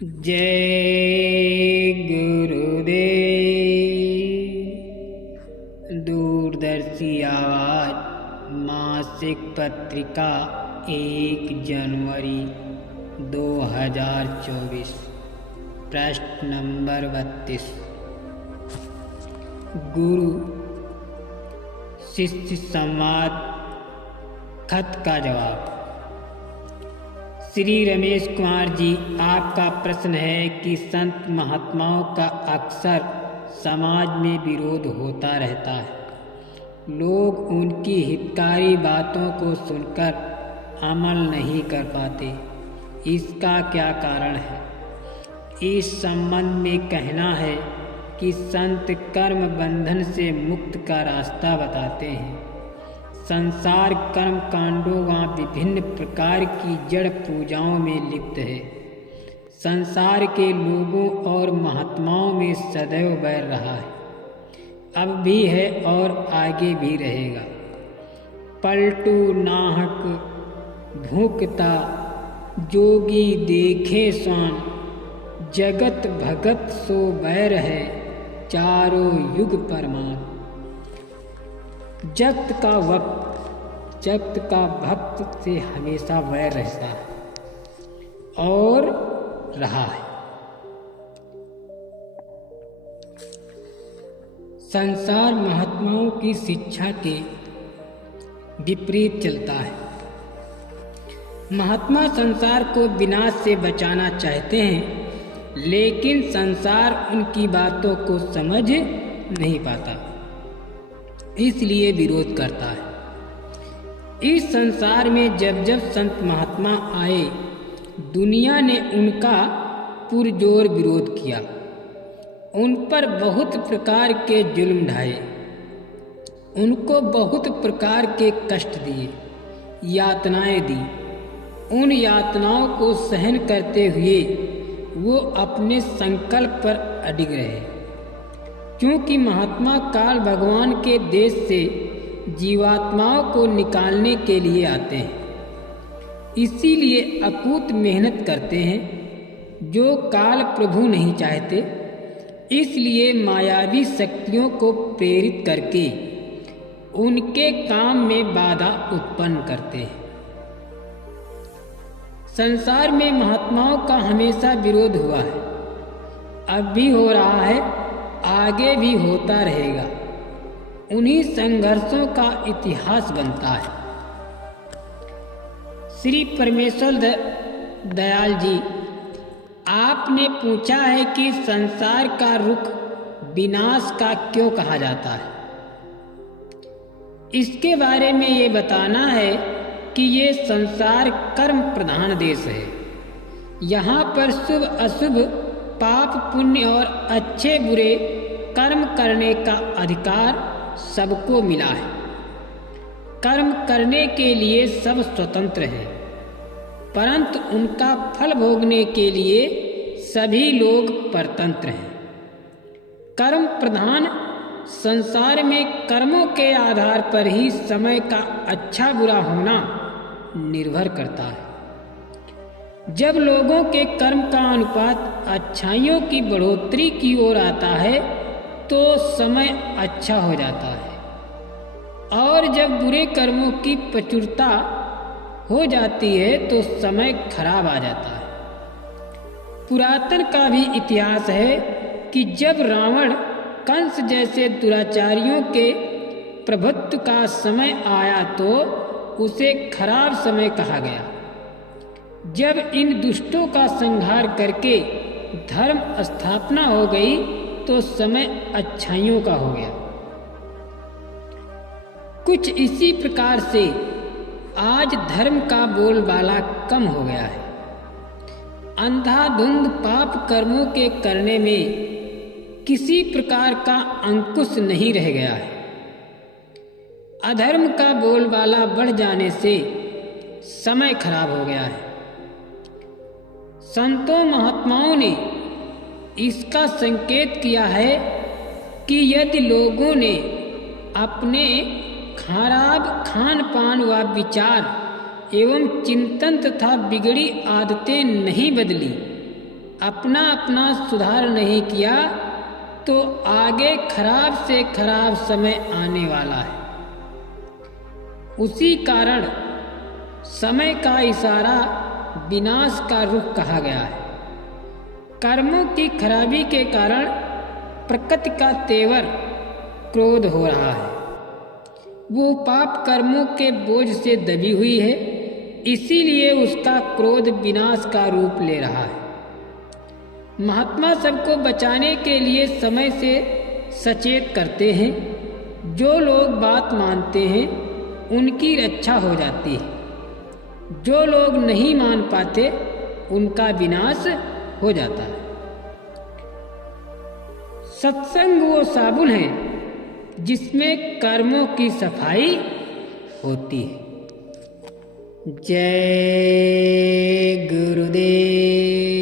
जय गुरुदेव। दूरदर्शी आवाज मासिक पत्रिका 1 जनवरी 2024, प्रश्न नंबर 32। गुरु शिष्य संवाद खत का जवाब। श्री रमेश कुमार जी, आपका प्रश्न है कि संत महात्माओं का अक्सर समाज में विरोध होता रहता है। लोग उनकी हितकारी बातों को सुनकर अमल नहीं कर पाते। इसका क्या कारण है? इस संबंध में कहना है कि संत कर्म बंधन से मुक्त का रास्ता बताते हैं। संसार कर्म कांडों व विभिन्न प्रकार की जड़ पूजाओं में लिप्त है। संसार के लोगों और महात्माओं में सदैव बैर रहा है, अब भी है और आगे भी रहेगा। पलटू नाहक भूखता जोगी देखे स्वान, जगत भगत सो बैर है चारों युग परमान। जगत का वक्त जगत का भक्त से हमेशा वैर रहता है और रहा है। संसार महात्माओं की शिक्षा के विपरीत चलता है। महात्मा संसार को विनाश से बचाना चाहते हैं, लेकिन संसार उनकी बातों को समझ नहीं पाता, इसलिए विरोध करता है। इस संसार में जब जब संत महात्मा आए, दुनिया ने उनका पुरजोर विरोध किया। उन पर बहुत प्रकार के जुल्म ढाए, उनको बहुत प्रकार के कष्ट दिए, यातनाएं दी। उन यातनाओं को सहन करते हुए वो अपने संकल्प पर अडिग रहे, क्योंकि महात्मा काल भगवान के देश से जीवात्माओं को निकालने के लिए आते हैं। इसीलिए अकूत मेहनत करते हैं, जो काल प्रभु नहीं चाहते। इसलिए मायावी शक्तियों को प्रेरित करके उनके काम में बाधा उत्पन्न करते हैं। संसार में महात्माओं का हमेशा विरोध हुआ है, अब भी हो रहा है, आगे भी होता रहेगा। उन्हीं संघर्षों का इतिहास बनता है। श्री परमेश्वर दयाल जी, आपने पूछा है कि संसार का रुख विनाश का क्यों कहा जाता है। इसके बारे में ये बताना है कि ये संसार कर्म प्रधान देश है। यहाँ पर शुभ अशुभ, पाप पुण्य और अच्छे बुरे कर्म करने का अधिकार सबको मिला है। कर्म करने के लिए सब स्वतंत्र हैं, परंतु उनका फल भोगने के लिए सभी लोग परतंत्र हैं। कर्म प्रधान संसार में कर्मों के आधार पर ही समय का अच्छा बुरा होना निर्भर करता है। जब लोगों के कर्म का अनुपात अच्छाइयों की बढ़ोतरी की ओर आता है तो समय अच्छा हो जाता है, और जब बुरे कर्मों की प्रचुरता हो जाती है तो समय खराब आ जाता है। पुरातन का भी इतिहास है कि जब रावण कंस जैसे दुराचारियों के प्रभुत्व का समय आया तो उसे खराब समय कहा गया। जब इन दुष्टों का संहार करके धर्म स्थापना हो गई तो समय अच्छाइयों का हो गया। कुछ इसी प्रकार से आज धर्म का बोलबाला कम हो गया है। अंधाधुंध पाप कर्मों के करने में किसी प्रकार का अंकुश नहीं रह गया है। अधर्म का बोलबाला बढ़ जाने से समय खराब हो गया है। संतों महात्माओं ने इसका संकेत किया है कि यदि लोगों ने अपने खराब खान पान व विचार एवं चिंतन तथा बिगड़ी आदतें नहीं बदली अपना अपना सुधार नहीं किया तो आगे खराब से खराब समय आने वाला है। उसी कारण समय का इशारा विनाश का रुख कहा गया है। कर्मों की खराबी के कारण प्रकृति का तेवर क्रोध हो रहा है। वो पाप कर्मों के बोझ से दबी हुई है, इसीलिए उसका क्रोध विनाश का रूप ले रहा है। महात्मा सबको बचाने के लिए समय से सचेत करते हैं। जो लोग बात मानते हैं उनकी रक्षा हो जाती है। जो लोग नहीं मान पाते उनका विनाश हो जाता है। सत्संग वो साबुन है जिसमें कर्मों की सफाई होती है। जय गुरुदेव।